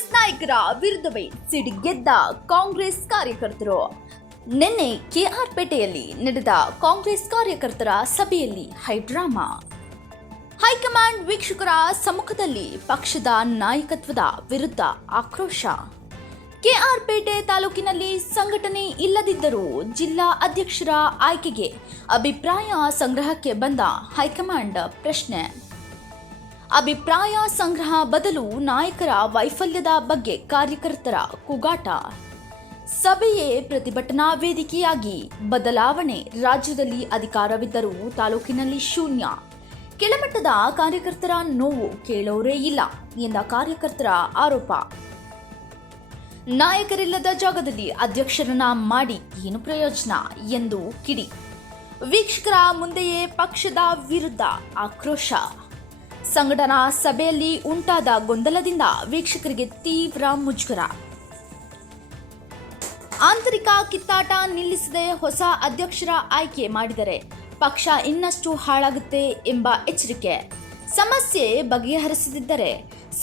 ಕಾಂಗ್ರೆಸ್ ನಾಯಕರ ವಿರುದ್ಧವೇ ಸಿಡಿಗೆದ್ದ ಕಾಂಗ್ರೆಸ್ ಕಾರ್ಯಕರ್ತರು. ನಿನ್ನೆ ಕೆಆರ್ಪೇಟೆಯಲ್ಲಿ ನಡೆದ ಕಾಂಗ್ರೆಸ್ ಕಾರ್ಯಕರ್ತರ ಸಭೆಯಲ್ಲಿ ಹೈಡ್ರಾಮಾ. ಹೈಕಮಾಂಡ್ ವೀಕ್ಷಕರ ಸಮ್ಮುಖದಲ್ಲಿ ಪಕ್ಷದ ನಾಯಕತ್ವದ ವಿರುದ್ಧ ಆಕ್ರೋಶ. ಕೆಆರ್ಪೇಟೆ ತಾಲೂಕಿನಲ್ಲಿ ಸಂಘಟನೆ ಇಲ್ಲದಿದ್ದರೂ ಜಿಲ್ಲಾ ಅಧ್ಯಕ್ಷರ ಆಯ್ಕೆಗೆ ಅಭಿಪ್ರಾಯ ಸಂಗ್ರಹಕ್ಕೆ ಬಂದ ಹೈಕಮಾಂಡ್ ಪ್ರಶ್ನೆ. ಅಭಿಪ್ರಾಯ ಸಂಗ್ರಹ ಬದಲು ನಾಯಕರ ವೈಫಲ್ಯದ ಬಗ್ಗೆ ಕಾರ್ಯಕರ್ತರ ಕೂಗಾಟ. ಸಭೆಯೇ ಪ್ರತಿಭಟನಾ ವೇದಿಕೆಯಾಗಿ ಬದಲಾವಣೆ. ರಾಜ್ಯದಲ್ಲಿ ಅಧಿಕಾರವಿದ್ದರೂ ತಾಲೂಕಿನಲ್ಲಿ ಶೂನ್ಯ. ಕೆಳಮಟ್ಟದ ಕಾರ್ಯಕರ್ತರ ನೋವು ಕೇಳೋರೇ ಇಲ್ಲ ಎಂದ ಕಾರ್ಯಕರ್ತರ ಆರೋಪ. ನಾಯಕರಿಲ್ಲದ ಜಾಗದಲ್ಲಿ ಅಧ್ಯಕ್ಷರನ್ನ ಮಾಡಿ ಏನು ಪ್ರಯೋಜನ ಎಂದು ಕಿಡಿ. ವೀಕ್ಷಕರ ಮುಂದೆಯೇ ಪಕ್ಷದ ವಿರುದ್ಧ ಆಕ್ರೋಶ. ಸಂಘಟನಾ ಸಭೆಯಲ್ಲಿ ಉಂಟಾದ ಗೊಂದಲದಿಂದ ವೀಕ್ಷಕರಿಗೆ ತೀವ್ರ ಮುಜುಗರ. ಆಂತರಿಕ ಕಿತ್ತಾಟ ನಿಲ್ಲಿಸದೆ ಹೊಸ ಅಧ್ಯಕ್ಷರ ಆಯ್ಕೆ ಮಾಡಿದರೆ ಪಕ್ಷ ಇನ್ನಷ್ಟು ಹಾಳಾಗುತ್ತೆ ಎಂಬ ಎಚ್ಚರಿಕೆ. ಸಮಸ್ಯೆ ಬಗೆಹರಿಸದಿದ್ದರೆ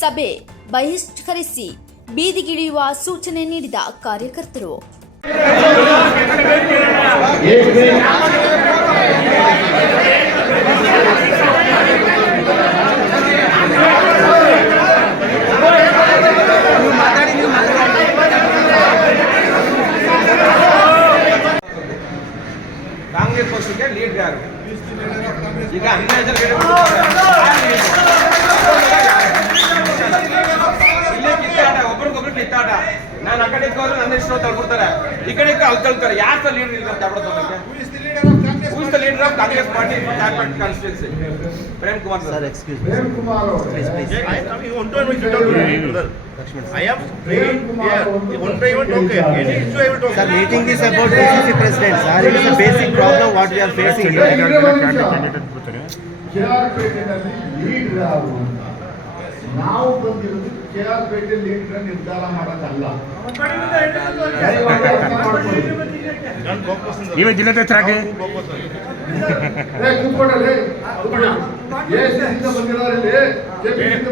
ಸಭೆ ಬಹಿಷ್ಕರಿಸಿ ಬೀದಿಗಿಳಿಯುವ ಸೂಚನೆ ನೀಡಿದ ಕಾರ್ಯಕರ್ತರು. ಕಾಂಗ್ರೆಸ್ ಪಕ್ಷಕ್ಕೆ ಲೀಡ್ ಯಾರು? ಈಗ 15 ಇಲ್ಲೇ ಕಿತ್ತಾಟ, ಒಬ್ರಿಗೊಬ್ರು ಕಿತ್ತಾಟ. ನಾನು ಆ ಕಡೆ ಇಕ್ಕೋರು ನನ್ನ ಇಷ್ಟ ತಳ್ಬಿಡ್ತಾರೆ, ಈ ಕಡೆ ಅಲ್ಲಿ ತಳ್ತಾರೆ. ಯಾರು ಸಹ ಲೀಡರ್ ಇಲ್ಲ ತಗೊಳ್ಳೋದಕ್ಕೆ? Who is the leader of Congress party in Calicut constituency? Prem Kumar sir. Excuse me. Prem Kumar. Please. I want to invite you to I am praying here. One by one, okay. Any issue I will talk. Sir, meeting is about PCC president. Sir, it is a basic problem what we are facing here. ಕೆಆರ್ಪೇಟೆನಲ್ಲಿ lead ಯಾರು? ನಾವು ಬಂದಿರೋದು KR Pete leader ನಿರ್ಧಾರ ಮಾಡೋದಲ್ಲ. ನೀವೇ ಜಿಲ್ಲಾಧ್ಯಕ್ಷರಾಗಿ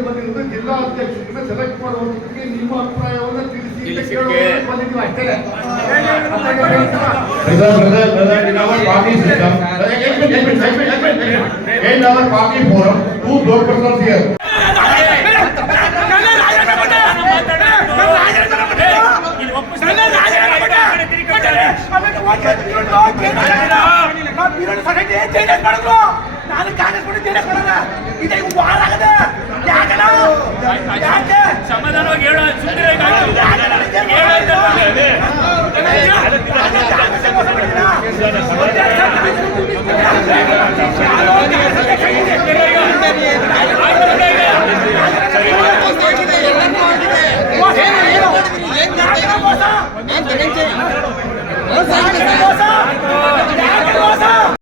ಬಂದಿರೋದು ಜಿಲ್ಲಾ ಅಧ್ಯಕ್ಷರನ್ನ select ಮಾಡುವುದಕ್ಕೆ ನಿಮ್ಮ ಅಭಿಪ್ರಾಯವನ್ನು ತಿಳಿಸಿ ಬಂದಿದ್ದೀವಿ ಅಷ್ಟೇ. Party forum, 2 board persons here. ಸಮಾಧಾನವಾಗಿ ಹೇಳೋ